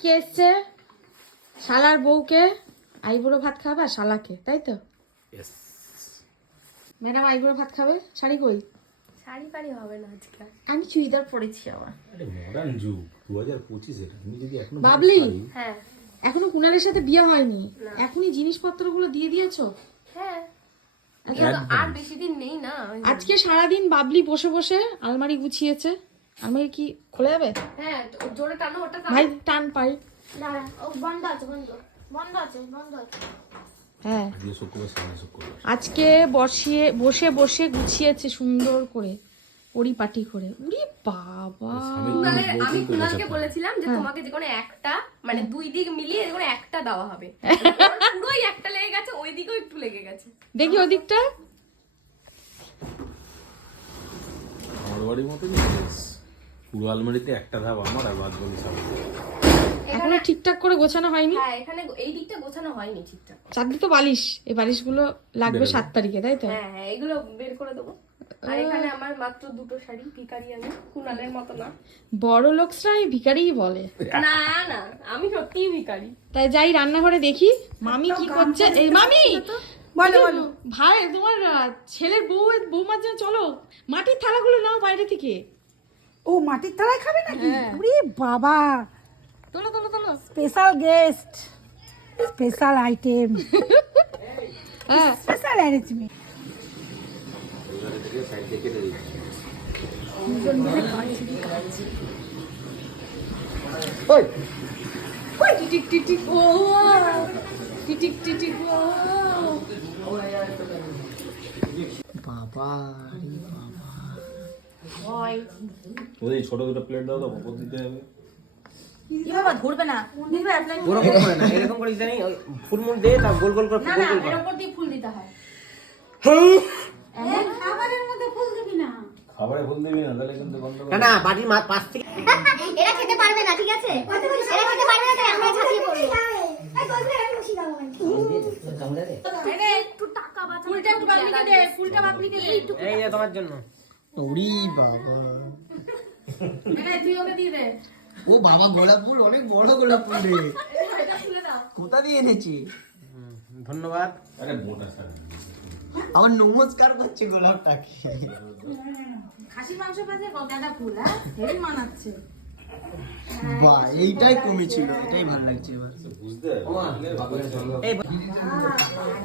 কে এসছে? শালার বউকে আইবুড়ো ভাত খাবে শালাকে তাই তো? ম্যাডাম আইবুড়ো ভাত খাবে? শাড়ি কই? শাড়ি ফাড়ি হবে না আজকে। আমি চুড়িদার পরেছি আবার। মডার্ন যুগ দু হাজার পঁচিশ এটা তুমি যদি এখনও বাবলি! হ্যাঁ। এখনও কুনালের সাথে বিয়ে হয়নি? এখনই জিনিসপত্রগুলো দিয়ে দিয়েছ? হ্যাঁ। আচ্ছা, কিন্তু আর বেশি দিন নেই না। আজকে সারাদিন বাবলি বসে বসে আলমারি গুছিয়েছে। আলমারি কি খোলা যাবে? হ্যাঁ জোরে টানো ওটা ভাই টান পাই। দাঁড়া ও বন্ধ আছে বন্ধ। বন্ধ আছে বন্ধ আছে। হ্যাঁ। আজকে বসিয়ে বসে বসে গুছিয়েছে সুন্দর করে পরিপাটি করে। উরি বাবা। আমি কুনালকে বলেছিলাম যে তোমাকে যে কোনো একটা মানে দুই দিক মিলিয়ে যে কোনো একটা দেওয়া হবে। ওর পুরোই একটা লেগে গেছে ওই দিকেও একটু লেগে গেছে। দেখি ওদিকটা আমার বাড়ির কেস। পুরো আলমারিতে একটা ধাপ আমার আর বাদ বাকি সব। এখনও ঠিকঠাক করে গোছানো হয়নি? হ্যাঁ এখানে এই দিকটা গোছানো হয়নি ঠিকঠাক। চারদিকে তো বালিশ। এই বালিশগুলো লাগবে সাত তারিখে তাই তো? হ্যাঁ হ্যাঁ এগুলো বের করে দেবো। আর এখানে আমার মাত্র দুটো শাড়ি ভিকারি আমি কুনালের মতো না। বড় লোকসরা এই ভিখারিই বলে। না না আমি সত্যিই ভিকারি তাই যাই রান্নাঘরে দেখি মামি কি করছে। এই মামি! বলো বলো। ভাই তোমার ছেলের বউ বৌমার জন্য চলো। মাটির থালাগুলো নাও বাইরে থেকে। ও মাটির থালায় খাবে নাকি হ্যাঁ। উরে বাবা তোলো তোলো তোলো স্পেশাল গেস্ট স্পেশাল আইটেম হ্যাঁ স্পেশাল অ্যারেঞ্জমেন্ট সাইড থেকে ওই টিটিক টিটিক ও টিটিক টিটিক ও বাবা রে বাবা ওদের এই ছোট দুটো প্লেট দাও তো উপর দিতে হবে। এ বাবা ধরবে না। দেখবে অ্যাপ্লাই ওরকম করে না এরকম করে জানি ফুলমুল দিয়ে তার গোল গোল করে না গোল না করে দিয়ে ফুল দিতে হয়। খাবারের মধ্যে ফুল দিবি না। খাবারে ফুল দিবি না তাহলে কিন্তু বন্ধ না না বাড়ির মা পাশ থেকে এরা খেতে পারবে না ঠিক আছে? এরা খেতে পারবে না তাই আমরা ঝাঁপিয়ে পড়ব। একটু টাকা বাঁচা ফুলটা একটু বাবলিকে দে ফুলটা বাবলিকে দে। এই তোমার জন্য। ওরি বাবা। ও বাবা গোলাপ ফুল অনেক বড় গোলাপ ফুল রে। কোথা দিয়ে এনেছি? ধন্যবাদ। আরে আবার নমস্কার করছে গোলাপটাকে। খাসি মাংস পাশে গাঁদা ফুল হ্যাঁ? হেভি মানাচ্ছে। বা এইটাই কমই ছিল এটাই ভালো লাগছে এবার।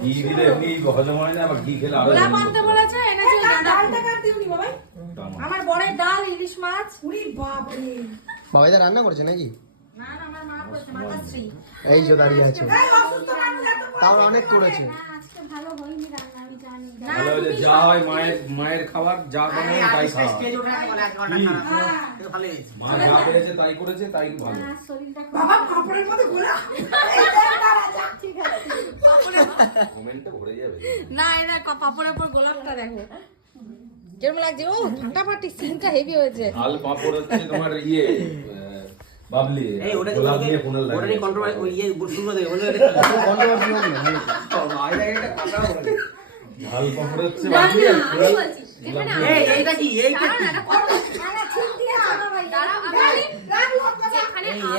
ঘি দিলে এমনি হজম হয় না আবার ঘি খেলে আরও গোলাপ আনতে বলেছে এনেছে গাঁদা ফুল। আমার বড়ের ডাল ইলিশ মাছ। উরে বাপ রে বাবা এটা রান্না করেছে নাকি? না না আমার মা করেছে মাতাশ্রী। এই যে দাঁড়িয়ে আছে। তাও অনেক করেছে আজকে ভালো হয়নি রান্না আমি জানি ভালো হলে যা হয় মায়ের মায়ের খাবার যা বানায় তাই মা যা পেরেছে তাই করেছে তাই ভালো। আর শরীরটা খুব বাবা কাপড়ের মধ্যে গোলা এই দেখ দাঁড়া ভরে যাবে। না এটা পাপড়ের পর গোলাপটা দেখো। যেরকম লাগছে ও ফাটাফাটি সিনটা হেভি হয়েছে। আল পাপড় হচ্ছে তোমার ইয়ে বাবলি এই ওটা গোলাপ দিয়ে পুনর ওটা নিয়ে কন্ট্রোভার্সি ওই ইয়ে শুরু করে দেবে বলে কন্ট্রোভার্সি হবে না ভালো পাপড় হচ্ছে না, না, আর আমি এইটা কি এইটা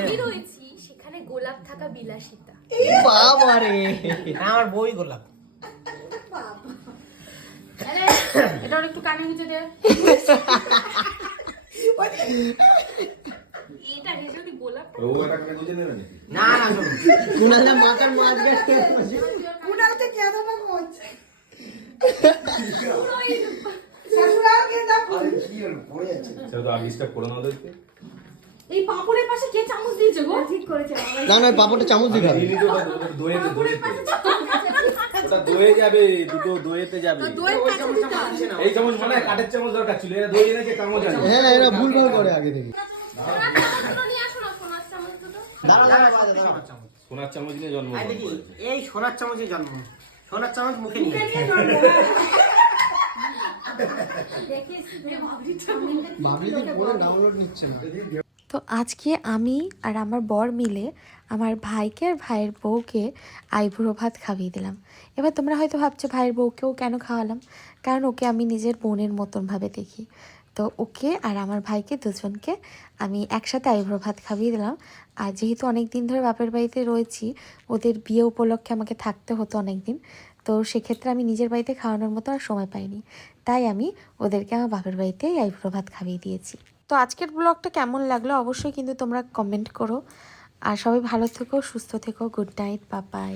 কি রয়েছি সেখানে গোলাপ থাকা বিলাসিতা বাবা রে আমার বই গোলাপ এটা একটু কানে নিচে দে এইটা হেসে যদি গোলাপ ও এটা করে বুঝে নেবে না না কুনালে মাথার মাছ গেছে কুনাল এত না করছে এই পাপড়ের পাশে কে চামচ দিয়েছে গো? ঠিক করেছে না না পাপড়টা চামচ দিতে হবে। দিনই তো ওটা- ওটা দইয়েতে দইয়েতে। ওটা দইয়ে যাবে দুটো দইয়েতে যাবে। এই চামচ মানে কাঠের চামচ দরকার ছিল এরা দই এনেছে চামচ আনে হ্যাঁ এরা ভুল ভালো করে আগে থেকে। সোনার চামচ নিয়ে চামচ চামচ জন্ম এই সোনার চামচের জন্ম। সোনার চামচ মুখে নিয়ে তো আজকে আমি আর আমার বর মিলে আমার ভাইকে আর ভাইয়ের বউকে আইবুড়ো ভাত খাইয়ে দিলাম। এবার তোমরা হয়তো ভাবছ ভাইয়ের বউকেও কেন খাওয়ালাম? কারণ ওকে আমি নিজের বোনের মতন ভাবে দেখি। তো ওকে আর আমার ভাইকে দুজনকে আমি একসাথে আইব্রো ভাত খাইয়ে দিলাম। আর যেহেতু অনেক দিন ধরে বাপের বাড়িতে রয়েছি, ওদের বিয়ে উপলক্ষে আমাকে থাকতে হতো অনেক দিন তো সেক্ষেত্রে আমি নিজের বাড়িতে খাওয়ানোর মতো আর সময় পাইনি। তাই আমি ওদেরকে আমার বাপের বাড়িতেই আইব্রো ভাত খাইয়ে দিয়েছি। তো আজকের ব্লগটা কেমন লাগল অবশ্যই কিন্তু তোমরা কমেন্ট করো। আর সবাই ভালো থেকো, সুস্থ থেকো গুড নাইট বাবাই